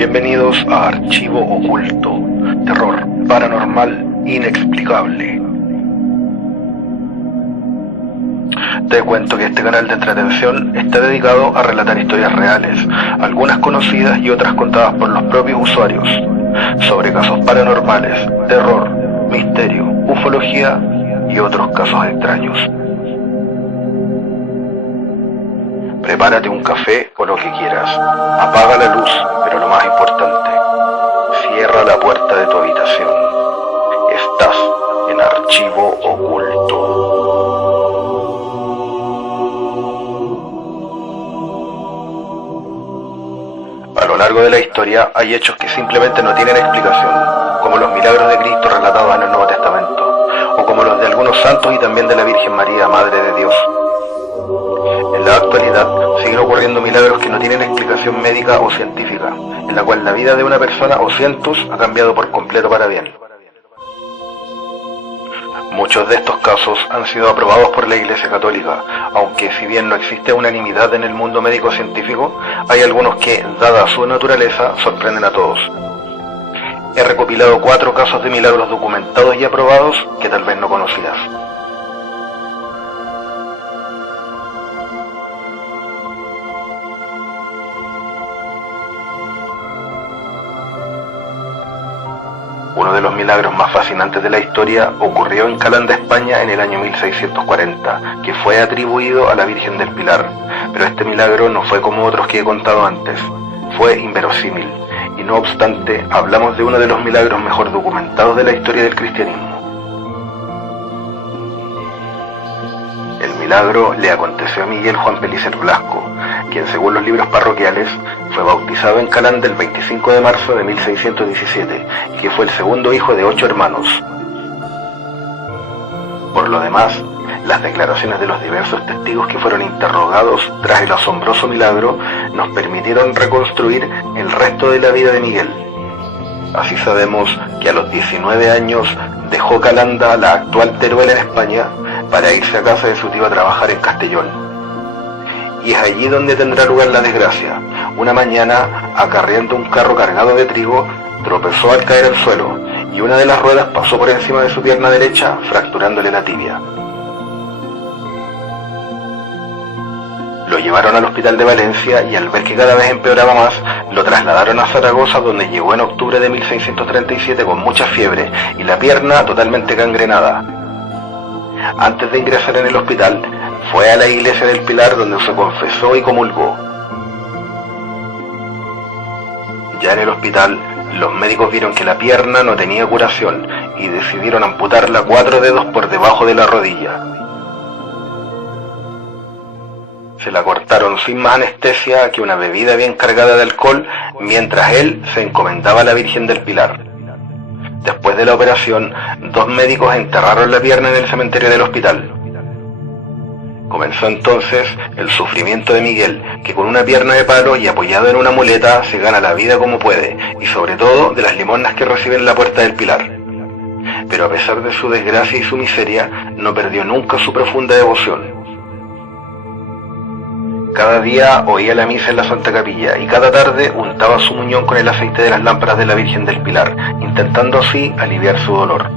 Bienvenidos a Archivo Oculto, terror paranormal inexplicable. Te cuento que este canal de entretención está dedicado a relatar historias reales, algunas conocidas y otras contadas por los propios usuarios, sobre casos paranormales, terror, misterio, ufología y otros casos extraños. Prepárate un café o lo que quieras, apaga la luz, pero lo más importante, cierra la puerta de tu habitación. Estás en Archivo Oculto. A lo largo de la historia hay hechos que simplemente no tienen explicación, como los milagros de Cristo relatados en el Nuevo Testamento, o como los de algunos santos y también de la Virgen María, Madre de Dios. En la actualidad siguen ocurriendo milagros que no tienen explicación médica o científica, en la cual la vida de una persona o cientos ha cambiado por completo para bien. Muchos de estos casos han sido aprobados por la Iglesia Católica, aunque si bien no existe unanimidad en el mundo médico-científico, hay algunos que, dada su naturaleza, sorprenden a todos. He recopilado 4 casos de milagros documentados y aprobados que tal vez no conocías. Uno de los milagros más fascinantes de la historia ocurrió en Calanda, España, en el año 1640, que fue atribuido a la Virgen del Pilar. Pero este milagro no fue como otros que he contado antes, fue inverosímil, y no obstante, hablamos de uno de los milagros mejor documentados de la historia del cristianismo. El milagro le aconteció a Miguel Juan Pellicer Blasco, quien según los libros parroquiales fue bautizado en Calanda el 25 de marzo de 1617 y que fue el segundo hijo de 8 hermanos. Por lo demás, las declaraciones de los diversos testigos que fueron interrogados tras el asombroso milagro nos permitieron reconstruir el resto de la vida de Miguel. Así sabemos que a los 19 años dejó Calanda, la actual Teruel en España, para irse a casa de su tío a trabajar en Castellón. Y es allí donde tendrá lugar la desgracia. Una mañana, acarreando un carro cargado de trigo, tropezó al caer al suelo, y una de las ruedas pasó por encima de su pierna derecha, fracturándole la tibia. Lo llevaron al hospital de Valencia y al ver que cada vez empeoraba más, lo trasladaron a Zaragoza, donde llegó en octubre de 1637 con mucha fiebre y la pierna totalmente gangrenada. Antes de ingresar en el hospital, fue a la iglesia del Pilar donde se confesó y comulgó. Ya en el hospital, los médicos vieron que la pierna no tenía curación y decidieron amputarla 4 dedos por debajo de la rodilla. Se la cortaron sin más anestesia que una bebida bien cargada de alcohol, mientras él se encomendaba a la Virgen del Pilar. Después de la operación, 2 médicos enterraron la pierna en el cementerio del hospital. Comenzó entonces el sufrimiento de Miguel, que con una pierna de palo y apoyado en una muleta se gana la vida como puede, y sobre todo de las limosnas que recibe en la puerta del Pilar. Pero a pesar de su desgracia y su miseria, no perdió nunca su profunda devoción. Cada día oía la misa en la Santa Capilla y cada tarde untaba su muñón con el aceite de las lámparas de la Virgen del Pilar, intentando así aliviar su dolor.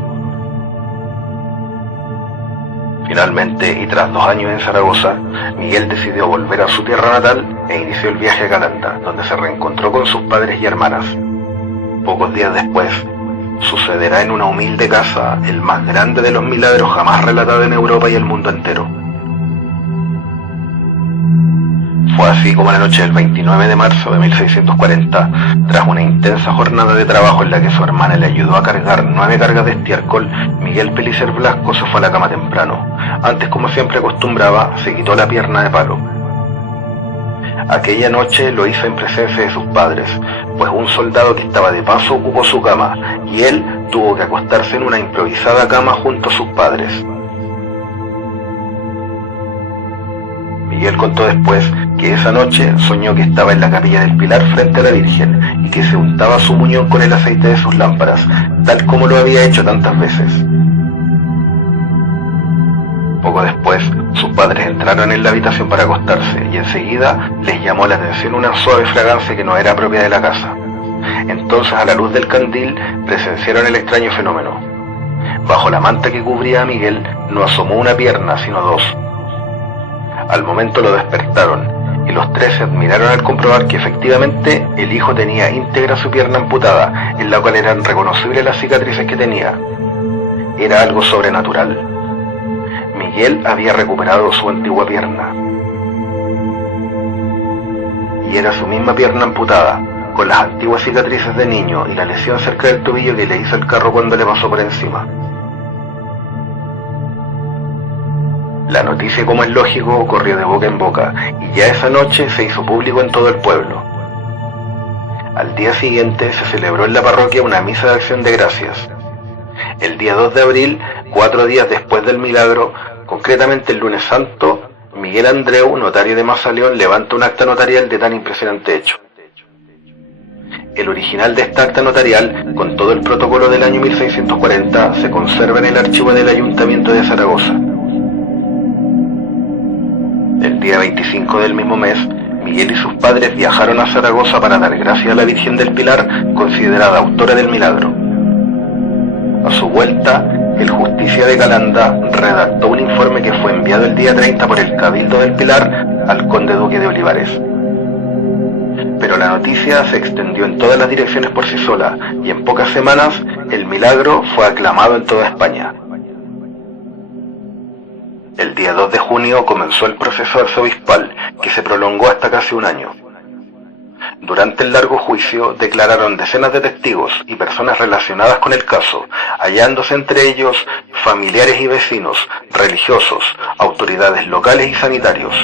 Finalmente, y tras 2 años en Zaragoza, Miguel decidió volver a su tierra natal e inició el viaje a Calanda, donde se reencontró con sus padres y hermanas. Pocos días después, sucederá en una humilde casa el más grande de los milagros jamás relatado en Europa y el mundo entero. Fue así como la noche del 29 de marzo de 1640, tras una intensa jornada de trabajo en la que su hermana le ayudó a cargar 9 cargas de estiércol, Miguel Pellicer Blasco se fue a la cama temprano. Antes, como siempre acostumbraba, se quitó la pierna de palo. Aquella noche lo hizo en presencia de sus padres, pues un soldado que estaba de paso ocupó su cama, y él tuvo que acostarse en una improvisada cama junto a sus padres. Miguel contó después que esa noche soñó que estaba en la capilla del Pilar frente a la Virgen y que se untaba su muñón con el aceite de sus lámparas, tal como lo había hecho tantas veces. Poco después, sus padres entraron en la habitación para acostarse y enseguida les llamó la atención una suave fragancia que no era propia de la casa. Entonces, a la luz del candil, presenciaron el extraño fenómeno. Bajo la manta que cubría a Miguel no asomó una pierna, sino dos. Al momento lo despertaron, y los tres se admiraron al comprobar que efectivamente el hijo tenía íntegra su pierna amputada, en la cual eran reconocibles las cicatrices que tenía. Era algo sobrenatural. Miguel había recuperado su antigua pierna. Y era su misma pierna amputada, con las antiguas cicatrices de niño y la lesión cerca del tobillo que le hizo el carro cuando le pasó por encima. La noticia, como es lógico, corrió de boca en boca, y ya esa noche se hizo público en todo el pueblo. Al día siguiente se celebró en la parroquia una misa de acción de gracias. El día 2 de abril, 4 días después del milagro, concretamente el lunes santo, Miguel Andreu, notario de Mazaleón, levanta un acta notarial de tan impresionante hecho. El original de esta acta notarial, con todo el protocolo del año 1640, se conserva en el archivo del Ayuntamiento de Zaragoza. El día 25 del mismo mes, Miguel y sus padres viajaron a Zaragoza para dar gracias a la Virgen del Pilar, considerada autora del milagro. A su vuelta, el Justicia de Calanda redactó un informe que fue enviado el día 30 por el Cabildo del Pilar al conde duque de Olivares. Pero la noticia se extendió en todas las direcciones por sí sola, y en pocas semanas el milagro fue aclamado en toda España. El día 2 de junio comenzó el proceso arzobispal, que se prolongó hasta casi un año. Durante el largo juicio declararon decenas de testigos y personas relacionadas con el caso, hallándose entre ellos familiares y vecinos, religiosos, autoridades locales y sanitarios.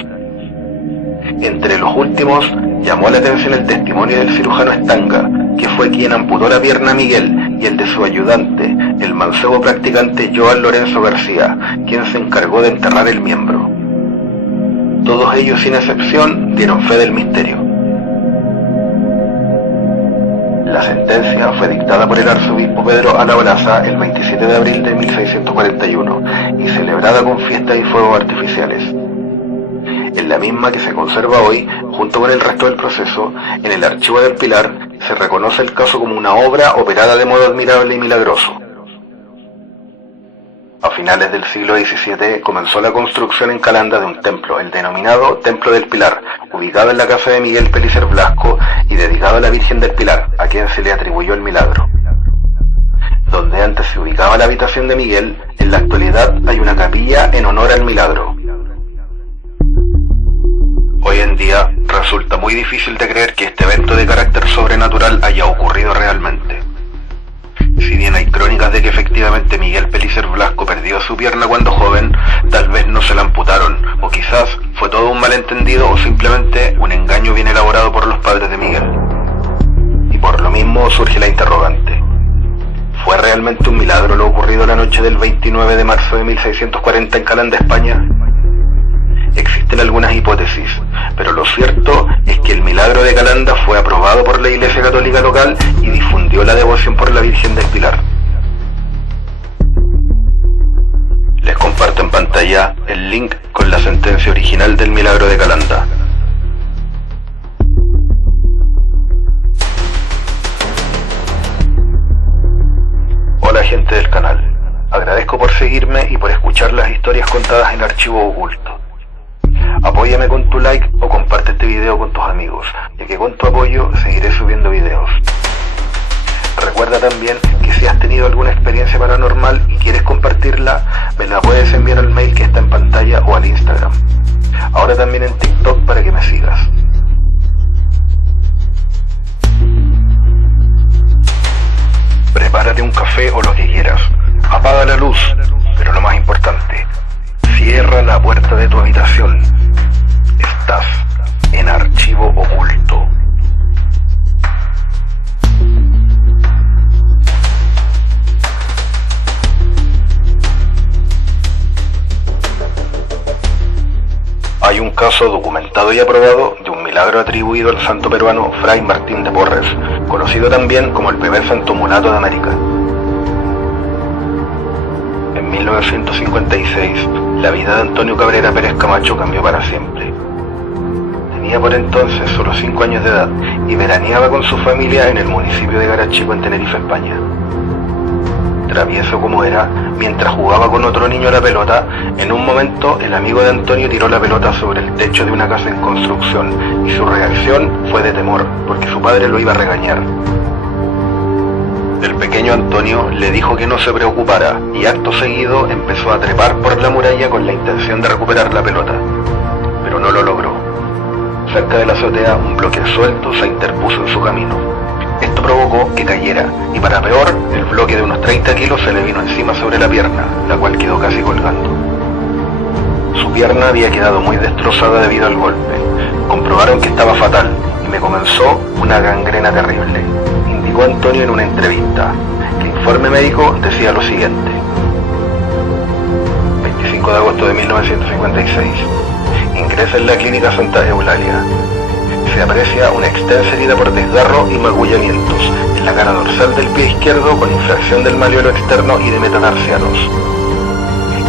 Entre los últimos, llamó la atención el testimonio del cirujano Estanga, que fue quien amputó la pierna a Miguel, y el de su ayudante, el mancebo practicante Joan Lorenzo García, quien se encargó de enterrar el miembro. Todos ellos, sin excepción, dieron fe del misterio. La sentencia fue dictada por el arzobispo Pedro Alaolaza el 27 de abril de 1641 y celebrada con fiestas y fuegos artificiales. En la misma, que se conserva hoy, junto con el resto del proceso, en el Archivo del Pilar, se reconoce el caso como una obra operada de modo admirable y milagroso. A finales del siglo XVII comenzó la construcción en Calanda de un templo, el denominado Templo del Pilar, ubicado en la casa de Miguel Pellicer Blasco y dedicado a la Virgen del Pilar, a quien se le atribuyó el milagro. Donde antes se ubicaba la habitación de Miguel, en la actualidad hay una capilla en honor al milagro. Hoy en día resulta muy difícil de creer que este evento de carácter sobrenatural haya ocurrido realmente. Si bien hay crónicas de que efectivamente Miguel Pellicer Blasco perdió su pierna cuando joven, tal vez no se la amputaron, o quizás fue todo un malentendido o simplemente un engaño bien elaborado por los padres de Miguel. Y por lo mismo surge la interrogante: ¿fue realmente un milagro lo ocurrido la noche del 29 de marzo de 1640 en Calanda, España? Existen algunas hipótesis, pero lo cierto es que el milagro de Calanda fue aprobado por la Iglesia Católica local y difundió la devoción por la Virgen del Pilar. Les comparto en pantalla el link con la sentencia original del milagro de Calanda. Hola gente del canal, agradezco por seguirme y por escuchar las historias contadas en Archivo Oculto. Apóyame con tu like o comparte este video con tus amigos, ya que con tu apoyo seguiré subiendo videos. Recuerda también que si has tenido alguna experiencia paranormal y quieres compartirla, me la puedes enviar al mail que está en pantalla o al Instagram. Ahora también en TikTok para que me sigas. Prepárate un café o lo que quieras. Apaga la luz, pero lo más importante, cierra la puerta de tu habitación. Estás en Archivo Oculto. Hay un caso documentado y aprobado de un milagro atribuido al santo peruano Fray Martín de Porres, conocido también como el primer santo mulato de América. En 1956, la vida de Antonio Cabrera Pérez Camacho cambió para siempre. tenía por entonces solo 5 años de edad y veraneaba con su familia en el municipio de Garachico, en Tenerife, España. Travieso como era, mientras jugaba con otro niño a la pelota, en un momento el amigo de Antonio tiró la pelota sobre el techo de una casa en construcción y su reacción fue de temor, porque su padre lo iba a regañar. El pequeño Antonio le dijo que no se preocupara y acto seguido empezó a trepar por la muralla con la intención de recuperar la pelota, pero no lo logró. Cerca de la azotea, un bloque suelto se interpuso en su camino. Esto provocó que cayera, y para peor, el bloque de unos 30 kilos se le vino encima sobre la pierna, la cual quedó casi colgando. Su pierna había quedado muy destrozada debido al golpe. Comprobaron que estaba fatal, y me comenzó una gangrena terrible, indicó Antonio en una entrevista. El informe médico decía lo siguiente: 25 de agosto de 1956. Ingresa en la clínica Santa Eulalia. Se aprecia una extensa herida por desgarro y magullamientos en la cara dorsal del pie izquierdo con infracción del malleolo externo y de metatarsianos.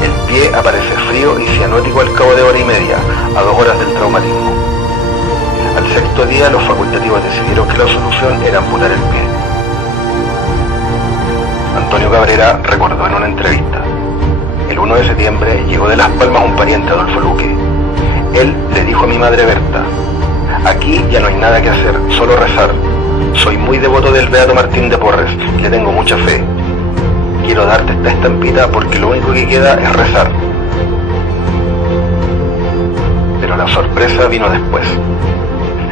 El pie aparece frío y cianótico al cabo de hora y media, a 2 horas del traumatismo. Al 6º día, los facultativos decidieron que la solución era amputar el pie. Antonio Cabrera recordó en una entrevista: el 1 de septiembre llegó de Las Palmas un pariente, Adolfo Luque. Él le dijo a mi madre Berta: aquí ya no hay nada que hacer, solo rezar. Soy muy devoto del Beato Martín de Porres, le tengo mucha fe. Quiero darte esta estampita porque lo único que queda es rezar. Pero la sorpresa vino después.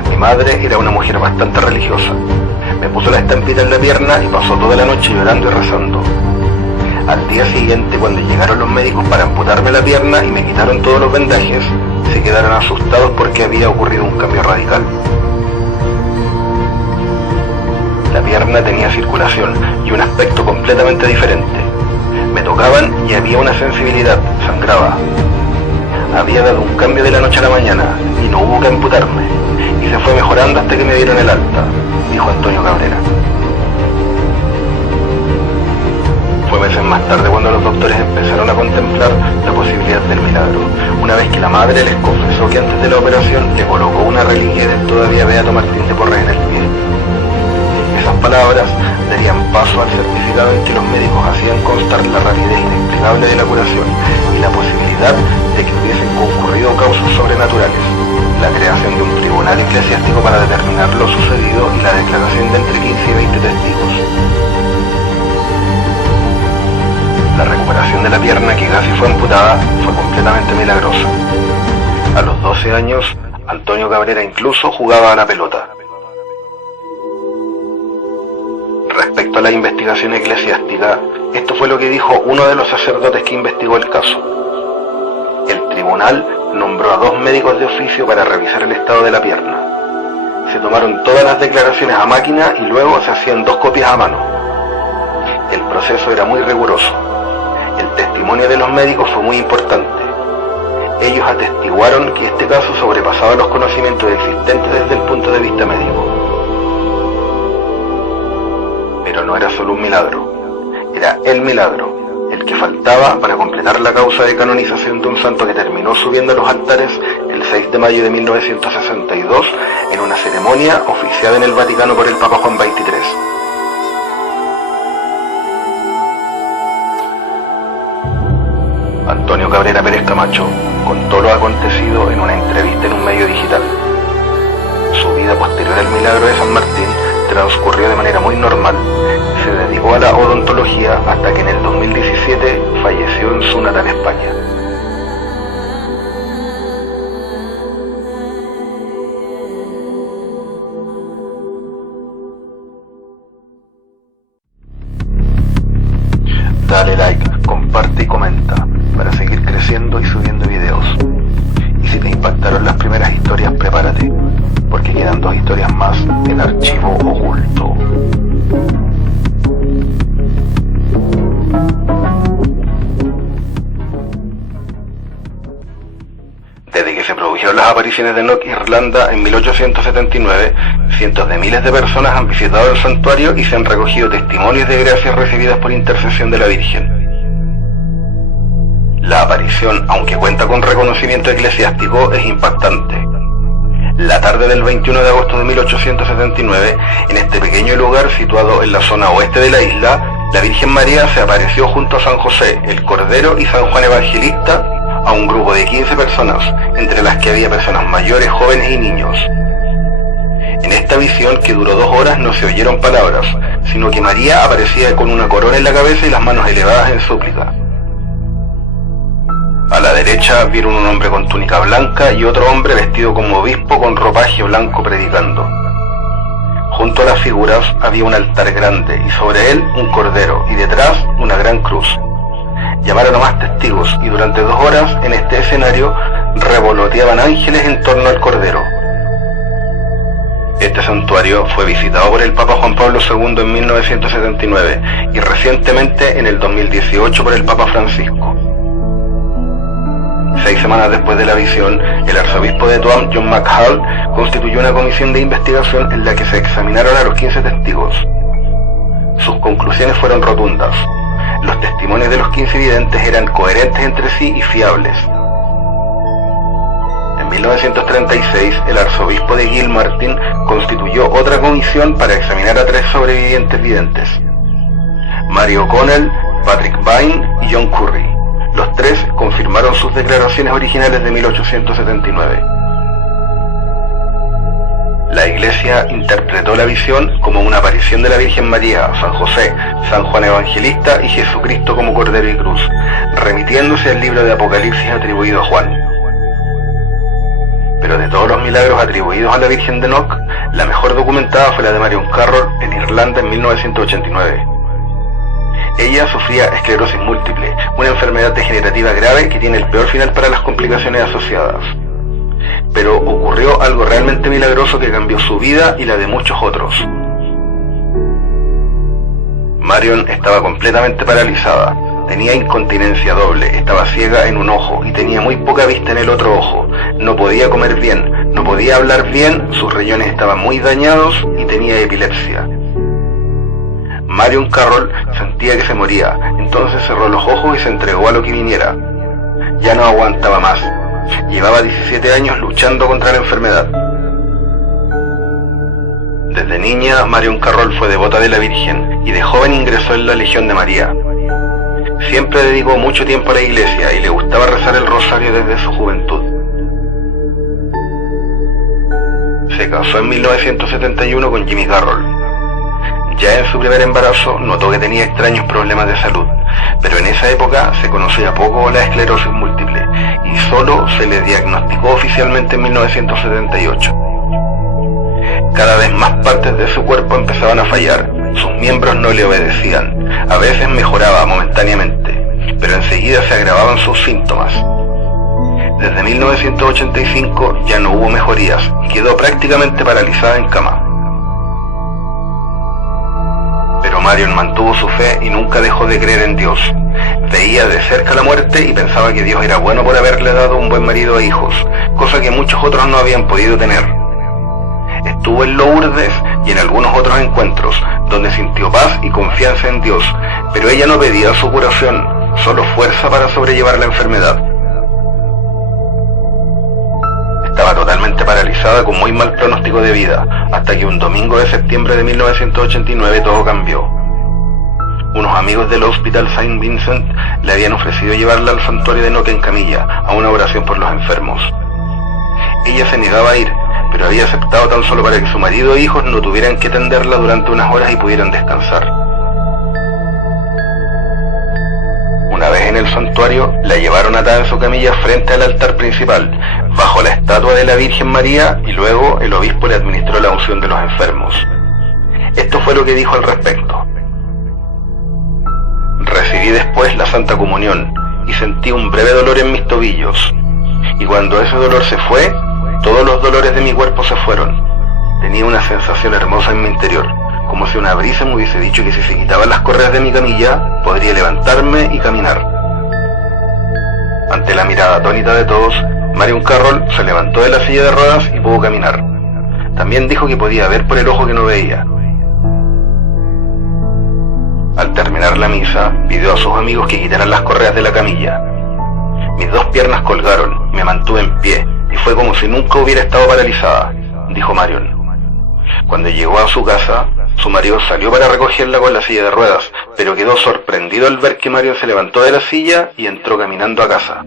Mi madre era una mujer bastante religiosa. Me puso la estampita en la pierna y pasó toda la noche llorando y rezando. Al día siguiente, cuando llegaron los médicos para amputarme la pierna y me quitaron todos los vendajes, se quedaron asustados porque había ocurrido un cambio radical. La pierna tenía circulación y un aspecto completamente diferente. Me tocaban y había una sensibilidad, sangraba. Había dado un cambio de la noche a la mañana y no hubo que amputarme. Y se fue mejorando hasta que me dieron el alta, dijo Antonio Cabrera. Fue meses más tarde cuando los doctores empezaron a contemplar la posibilidad del milagro, una vez que la madre les confesó que antes de la operación le colocó una reliquia del todavía Beato Martín de Porres en el pie. Esas palabras darían paso al certificado en que los médicos hacían constar la rapidez inexplicable de la curación y la posibilidad de que hubiesen concurrido causas sobrenaturales, la creación de un tribunal eclesiástico para determinar lo sucedido y la declaración de entre 15 y 20 testigos. La recuperación de la pierna, que casi fue amputada, fue completamente milagrosa. A los 12 años, Antonio Cabrera incluso jugaba a la pelota. Respecto a la investigación eclesiástica, esto fue lo que dijo uno de los sacerdotes que investigó el caso. El tribunal nombró a 2 médicos de oficio para revisar el estado de la pierna. Se tomaron todas las declaraciones a máquina y luego se hacían 2 copias a mano. El proceso era muy riguroso. El testimonio de los médicos fue muy importante. Ellos atestiguaron que este caso sobrepasaba los conocimientos existentes desde el punto de vista médico. Pero no era solo un milagro, era el milagro, el que faltaba para completar la causa de canonización de un santo que terminó subiendo a los altares el 6 de mayo de 1962 en una ceremonia oficiada en el Vaticano por el Papa Juan XXIII. Antonio Cabrera Pérez Camacho contó lo acontecido en una entrevista en un medio digital. Su vida posterior al milagro de San Martín transcurrió de manera muy normal. Se dedicó a la odontología hasta que en el 2017 falleció en su natal España. Dale like, comparte y comenta para seguir creciendo y subiendo videos. Y si te impactaron las primeras historias, prepárate, porque quedan 2 historias más en Archivo Oculto. Desde que se produjeron las apariciones de Enoch Irlanda en 1879, cientos de miles de personas han visitado el santuario y se han recogido testimonios de gracias recibidas por intercesión de la Virgen. La aparición, aunque cuenta con reconocimiento eclesiástico, es impactante. La tarde del 21 de agosto de 1879, en este pequeño lugar situado en la zona oeste de la isla, la Virgen María se apareció junto a San José, el Cordero y San Juan Evangelista a un grupo de 15 personas, entre las que había personas mayores, jóvenes y niños. En esta visión, que duró 2 horas, no se oyeron palabras, sino que María aparecía con una corona en la cabeza y las manos elevadas en súplica. A la derecha vieron un hombre con túnica blanca y otro hombre vestido como obispo con ropaje blanco predicando. Junto a las figuras había un altar grande y sobre él un cordero y detrás una gran cruz. Llamaron a más testigos y durante 2 horas en este escenario revoloteaban ángeles en torno al cordero. Este santuario fue visitado por el Papa Juan Pablo II en 1979 y recientemente en el 2018 por el Papa Francisco. 6 semanas después de la visión, el arzobispo de Tuam, John McHale, constituyó una comisión de investigación en la que se examinaron a los 15 testigos. Sus conclusiones fueron rotundas. Los testimonios de los 15 videntes eran coherentes entre sí y fiables. En 1936, el arzobispo de Gilmartin constituyó otra comisión para examinar a 3 sobrevivientes videntes: Mary O'Connell, Patrick Vine y John Curry. Los 3 confirmaron sus declaraciones originales de 1879. La Iglesia interpretó la visión como una aparición de la Virgen María, San José, San Juan Evangelista y Jesucristo como Cordero y Cruz, remitiéndose al libro de Apocalipsis atribuido a Juan. Pero de todos los milagros atribuidos a la Virgen de Knock, la mejor documentada fue la de Marion Carroll en Irlanda en 1989. Ella sufría esclerosis múltiple, una enfermedad degenerativa grave que tiene el peor final para las complicaciones asociadas. Pero ocurrió algo realmente milagroso que cambió su vida y la de muchos otros. Marion estaba completamente paralizada, tenía incontinencia doble, estaba ciega en un ojo y tenía muy poca vista en el otro ojo. No podía comer bien, no podía hablar bien, sus riñones estaban muy dañados y tenía epilepsia. Marion Carroll sentía que se moría, entonces cerró los ojos y se entregó a lo que viniera. Ya no aguantaba más. Llevaba 17 años luchando contra la enfermedad. Desde niña, Marion Carroll fue devota de la Virgen y de joven ingresó en la Legión de María. Siempre dedicó mucho tiempo a la iglesia y le gustaba rezar el rosario desde su juventud. Se casó en 1971 con Jimmy Carroll. Ya en su primer embarazo notó que tenía extraños problemas de salud, pero en esa época se conocía poco la esclerosis múltiple y solo se le diagnosticó oficialmente en 1978. Cada vez más partes de su cuerpo empezaban a fallar, sus miembros no le obedecían, a veces mejoraba momentáneamente, pero enseguida se agravaban sus síntomas. Desde 1985 ya no hubo mejorías y quedó prácticamente paralizada en cama. Pero Marion mantuvo su fe y nunca dejó de creer en Dios. Veía de cerca la muerte y pensaba que Dios era bueno por haberle dado un buen marido e hijos, cosa que muchos otros no habían podido tener. Estuvo en Lourdes y en algunos otros encuentros, donde sintió paz y confianza en Dios, pero ella no pedía su curación, solo fuerza para sobrellevar la enfermedad. Estaba totalmente paralizada con muy mal pronóstico de vida, hasta que un domingo de septiembre de 1989 todo cambió. Unos amigos del Hospital Saint Vincent le habían ofrecido llevarla al santuario de Knock en camilla, a una oración por los enfermos. Ella se negaba a ir, pero había aceptado tan solo para que su marido e hijos no tuvieran que atenderla durante unas horas y pudieran descansar. Una vez en el santuario, la llevaron atada en su camilla frente al altar principal, bajo la estatua de la Virgen María, y luego el obispo le administró la unción de los enfermos. Esto fue lo que dijo al respecto: recibí después la Santa Comunión y sentí un breve dolor en mis tobillos, y cuando ese dolor se fue, todos los dolores de mi cuerpo se fueron. Tenía una sensación hermosa en mi interior, como si una brisa me hubiese dicho que si se quitaban las correas de mi camilla, podría levantarme y caminar. Ante la mirada atónita de todos, Marion Carroll se levantó de la silla de ruedas y pudo caminar. También dijo que podía ver por el ojo que no veía. Al terminar la misa, pidió a sus amigos que quitaran las correas de la camilla. Mis 2 piernas colgaron, me mantuve en pie, y fue como si nunca hubiera estado paralizada, dijo Marion. Cuando llegó a su casa, su marido salió para recogerla con la silla de ruedas, pero quedó sorprendido al ver que Marion se levantó de la silla y entró caminando a casa.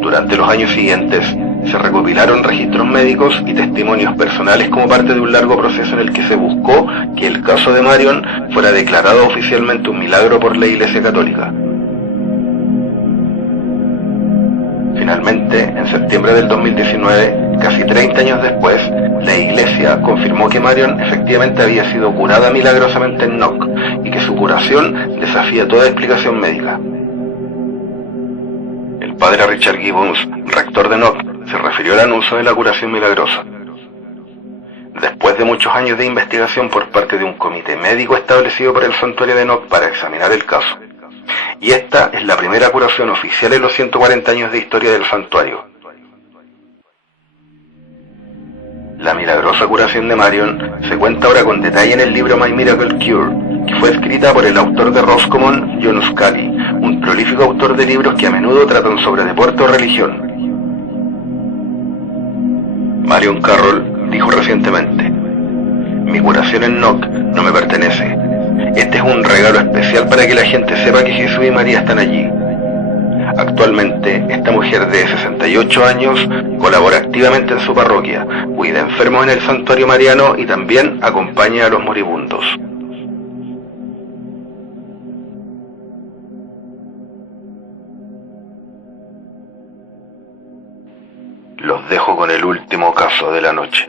Durante los años siguientes, se recopilaron registros médicos y testimonios personales como parte de un largo proceso en el que se buscó que el caso de Marion fuera declarado oficialmente un milagro por la Iglesia Católica. Finalmente, en septiembre del 2019, casi 30 años después, la Iglesia confirmó que Marion efectivamente había sido curada milagrosamente en Knock y que su curación desafía toda explicación médica. El padre Richard Gibbons, rector de Knock, se refirió al anuncio de la curación milagrosa. Después de muchos años de investigación por parte de un comité médico establecido por el santuario de Knock para examinar el caso, y esta es la primera curación oficial en los 140 años de historia del santuario. La milagrosa curación de Marion se cuenta ahora con detalle en el libro My Miracle Cure, que fue escrita por el autor de Roscommon, John Scully, un prolífico autor de libros que a menudo tratan sobre deporte o religión. Marion Carroll dijo recientemente: "Mi curación en Knock no me pertenece. Este es un regalo especial para que la gente sepa que Jesús y María están allí". Actualmente, esta mujer de 68 años colabora activamente en su parroquia, cuida enfermos en el santuario mariano y también acompaña a los moribundos. Los dejo con el último caso de la noche.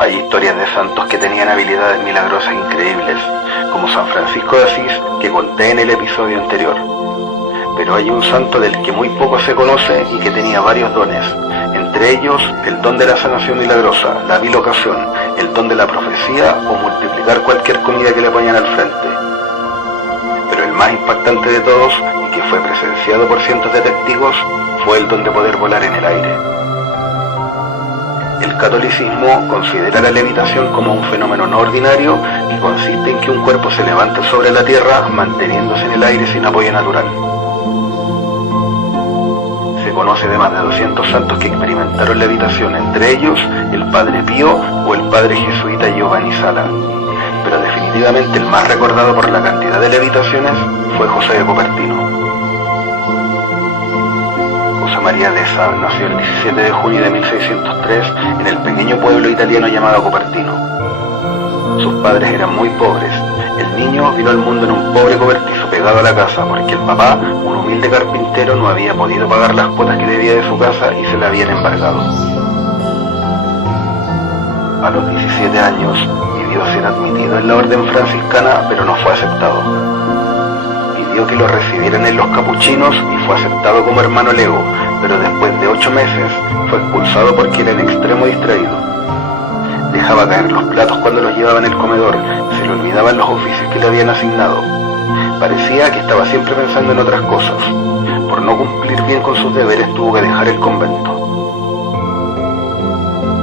Hay historias de santos que tenían habilidades milagrosas increíbles, como San Francisco de Asís, que conté en el episodio anterior. Pero hay un santo del que muy poco se conoce y que tenía varios dones, entre ellos el don de la sanación milagrosa, la bilocación, el don de la profecía o multiplicar cualquier comida que le ponían al frente. Pero el más impactante de todos, y que fue presenciado por cientos de testigos, fue el don de poder volar en el aire. El catolicismo considera la levitación como un fenómeno no ordinario que consiste en que un cuerpo se levanta sobre la tierra manteniéndose en el aire sin apoyo natural. Se conoce de más de 200 santos que experimentaron levitación, entre ellos el Padre Pío o el Padre jesuita Giovanni Sala, pero definitivamente el más recordado por la cantidad de levitaciones fue José de Copertino. José María de Sa nació el 17 de junio de 1603 en el pequeño pueblo italiano llamado Copertino. Sus padres eran muy pobres. El niño vino al mundo en un pobre cobertizo pegado a la casa porque el papá, un humilde carpintero, no había podido pagar las cuotas que debía de su casa y se la habían embargado. A los 17 años pidió ser admitido en la orden franciscana, pero no fue aceptado. Pidió que lo recibieran en los capuchinos y fue aceptado como hermano lego, pero después de 8 meses fue expulsado porque era en extremo distraído. Dejaba caer los platos cuando los llevaba en el comedor, se le olvidaban los oficios que le habían asignado. Parecía que estaba siempre pensando en otras cosas. Por no cumplir bien con sus deberes tuvo que dejar el convento.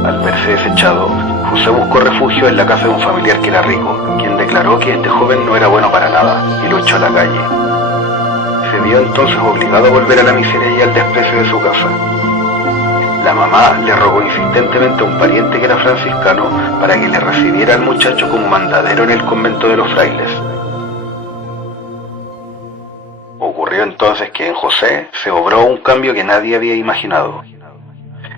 Al verse desechado, José buscó refugio en la casa de un familiar que era rico, quien declaró que este joven no era bueno para nada y lo echó a la calle. Se vio entonces obligado a volver a la miseria y al desprecio de su casa. La mamá le rogó insistentemente a un pariente que era franciscano para que le recibiera al muchacho como mandadero en el convento de los frailes. Ocurrió entonces que en José se obró un cambio que nadie había imaginado.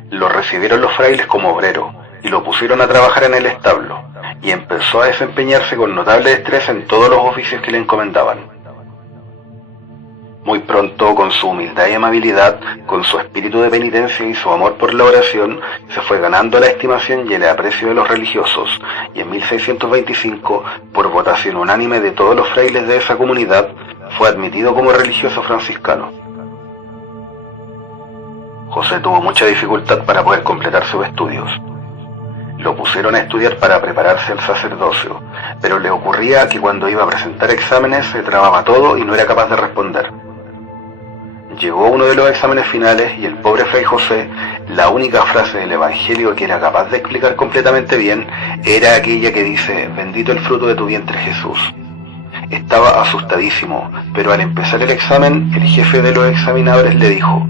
Lo recibieron los frailes como obrero y lo pusieron a trabajar en el establo, y empezó a desempeñarse con notable destreza en todos los oficios que le encomendaban. Muy pronto, con su humildad y amabilidad, con su espíritu de penitencia y su amor por la oración, se fue ganando la estimación y el aprecio de los religiosos, y en 1625, por votación unánime de todos los frailes de esa comunidad, fue admitido como religioso franciscano. José tuvo mucha dificultad para poder completar sus estudios. Lo pusieron a estudiar para prepararse al sacerdocio, pero le ocurría que cuando iba a presentar exámenes se trababa todo y no era capaz de responder. Llegó uno de los exámenes finales y el pobre Fray José, la única frase del Evangelio que era capaz de explicar completamente bien, era aquella que dice: bendito el fruto de tu vientre Jesús. Estaba asustadísimo, pero al empezar el examen, el jefe de los examinadores le dijo: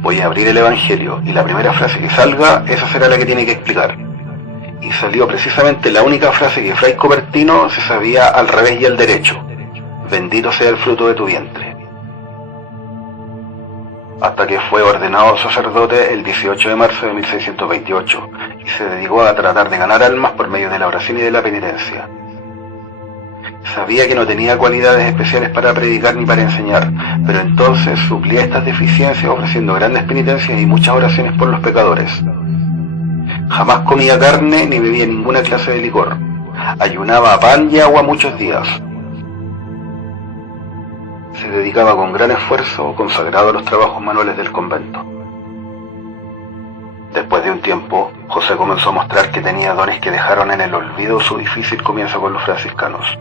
voy a abrir el Evangelio, y la primera frase que salga, esa será la que tiene que explicar. Y salió precisamente la única frase que Fray Copertino se sabía al revés y al derecho: bendito sea el fruto de tu vientre. Hasta que fue ordenado sacerdote el 18 de marzo de 1628, y se dedicó a tratar de ganar almas por medio de la oración y de la penitencia. Sabía que no tenía cualidades especiales para predicar ni para enseñar, pero entonces suplía estas deficiencias ofreciendo grandes penitencias y muchas oraciones por los pecadores. Jamás comía carne ni bebía ninguna clase de licor. Ayunaba a pan y agua muchos días. Se dedicaba con gran esfuerzo, consagrado a los trabajos manuales del convento. Después de un tiempo, José comenzó a mostrar que tenía dones que dejaron en el olvido su difícil comienzo con los franciscanos.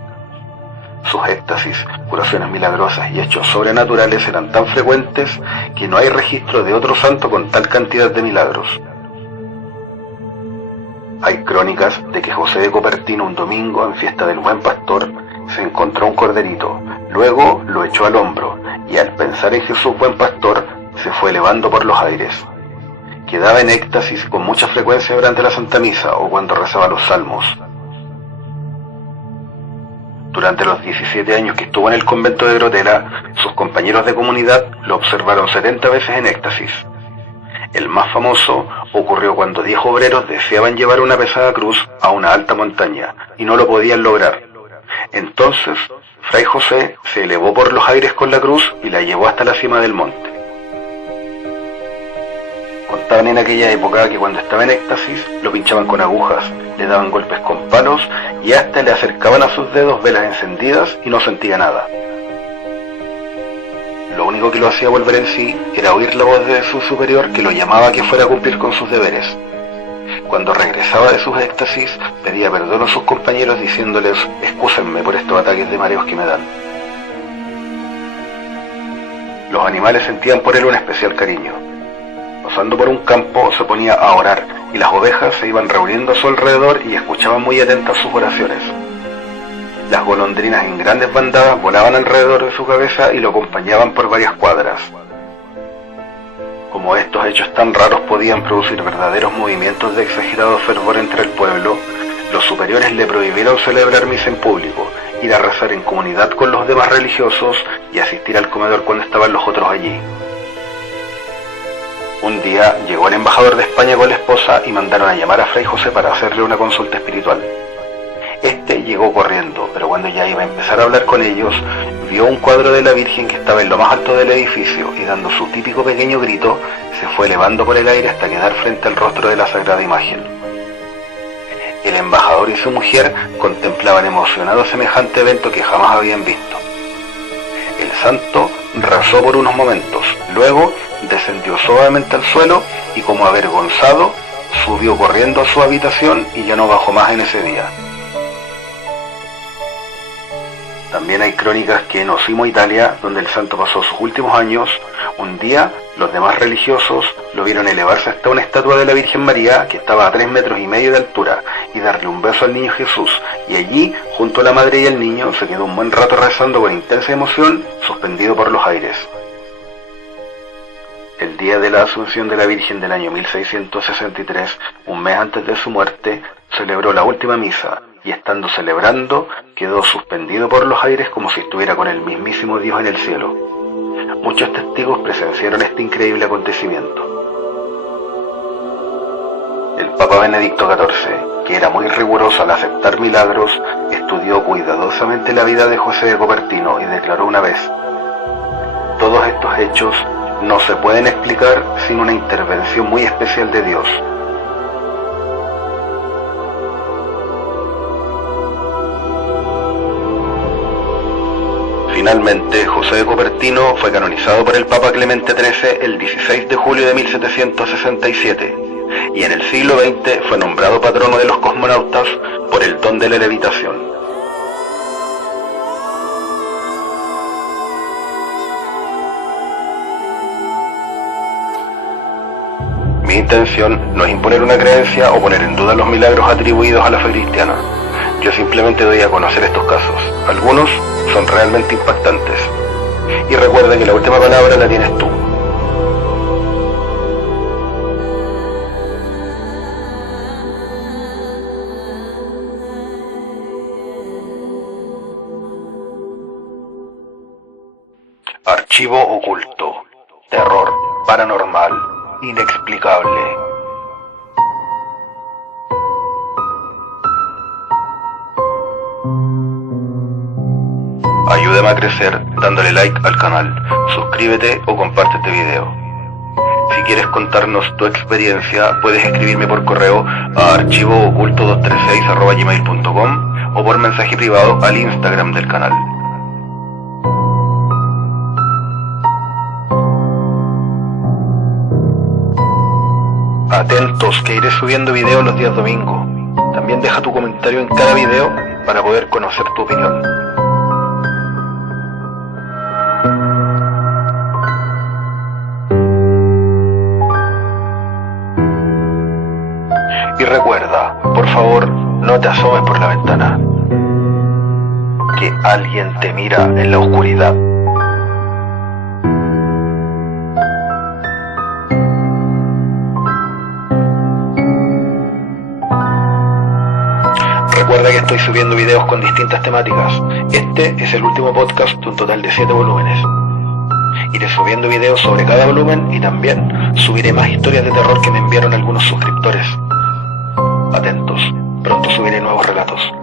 Sus éxtasis, curaciones milagrosas y hechos sobrenaturales eran tan frecuentes que no hay registro de otro santo con tal cantidad de milagros. Hay crónicas de que José de Copertino un domingo, en fiesta del Buen Pastor, se encontró un corderito, luego lo echó al hombro, y al pensar en Jesús Buen Pastor, se fue elevando por los aires. Quedaba en éxtasis con mucha frecuencia durante la Santa Misa o cuando rezaba los salmos. Durante los 17 años que estuvo en el convento de Grotela, sus compañeros de comunidad lo observaron 70 veces en éxtasis. El más famoso ocurrió cuando 10 obreros deseaban llevar una pesada cruz a una alta montaña y no lo podían lograr. Entonces, Fray José se elevó por los aires con la cruz y la llevó hasta la cima del monte. Contaban en aquella época que cuando estaba en éxtasis lo pinchaban con agujas, le daban golpes con palos y hasta le acercaban a sus dedos velas encendidas y no sentía nada. Lo único que lo hacía volver en sí era oír la voz de su superior que lo llamaba a que fuera a cumplir con sus deberes. Cuando regresaba de sus éxtasis, pedía perdón a sus compañeros diciéndoles: excúsenme por estos ataques de mareos que me dan. Los animales sentían por él un especial cariño. Pasando por un campo se ponía a orar y las ovejas se iban reuniendo a su alrededor y escuchaban muy atentas sus oraciones. Las golondrinas en grandes bandadas volaban alrededor de su cabeza y lo acompañaban por varias cuadras. Como estos hechos tan raros podían producir verdaderos movimientos de exagerado fervor entre el pueblo, los superiores le prohibieron celebrar misa en público, ir a rezar en comunidad con los demás religiosos y asistir al comedor cuando estaban los otros allí. Un día llegó el embajador de España con la esposa y mandaron a llamar a Fray José para hacerle una consulta espiritual. Este llegó corriendo, pero cuando ya iba a empezar a hablar con ellos, vio un cuadro de la Virgen que estaba en lo más alto del edificio y dando su típico pequeño grito, se fue elevando por el aire hasta quedar frente al rostro de la sagrada imagen. El embajador y su mujer contemplaban emocionados semejante evento que jamás habían visto. El santo rezó por unos momentos, luego descendió suavemente al suelo y, como avergonzado, subió corriendo a su habitación y ya no bajó más en ese día. También hay crónicas que en Osimo, Italia, donde el santo pasó sus últimos años, un día los demás religiosos lo vieron elevarse hasta una estatua de la Virgen María que estaba a 3,5 metros de altura y darle un beso al niño Jesús, y allí, junto a la madre y el niño, se quedó un buen rato rezando con intensa emoción, suspendido por los aires. El día de la Asunción de la Virgen del año 1663, un mes antes de su muerte, celebró la última misa, y estando celebrando, quedó suspendido por los aires como si estuviera con el mismísimo Dios en el cielo. Muchos testigos presenciaron este increíble acontecimiento. El Papa Benedicto XIV, que era muy riguroso al aceptar milagros, estudió cuidadosamente la vida de José de Copertino y declaró una vez: todos estos hechos no se pueden explicar sin una intervención muy especial de Dios. Finalmente, José de Copertino fue canonizado por el Papa Clemente XIII el 16 de julio de 1767, y en el siglo XX fue nombrado patrono de los cosmonautas por el don de la levitación. Mi intención no es imponer una creencia o poner en duda los milagros atribuidos a la fe cristiana. Yo simplemente doy a conocer estos casos. Algunos son realmente impactantes. Y recuerda que la última palabra la tienes tú. Archivo oculto. Terror paranormal inexplicable. Ayúdame a crecer dándole like al canal, suscríbete o comparte este video. Si quieres contarnos tu experiencia, puedes escribirme por correo a archivooculto236@gmail.com o por mensaje privado al Instagram del canal. Atentos que iré subiendo videos los días domingo. También deja tu comentario en cada video para poder conocer tu opinión. Y recuerda, por favor, no te asomes por la ventana. Que alguien te mira en la oscuridad. Recuerda que estoy subiendo videos con distintas temáticas. Este es el último podcast de un total de 7 volúmenes. Iré subiendo videos sobre cada volumen y también subiré más historias de terror que me enviaron algunos suscriptores. Atentos, pronto subiré nuevos relatos.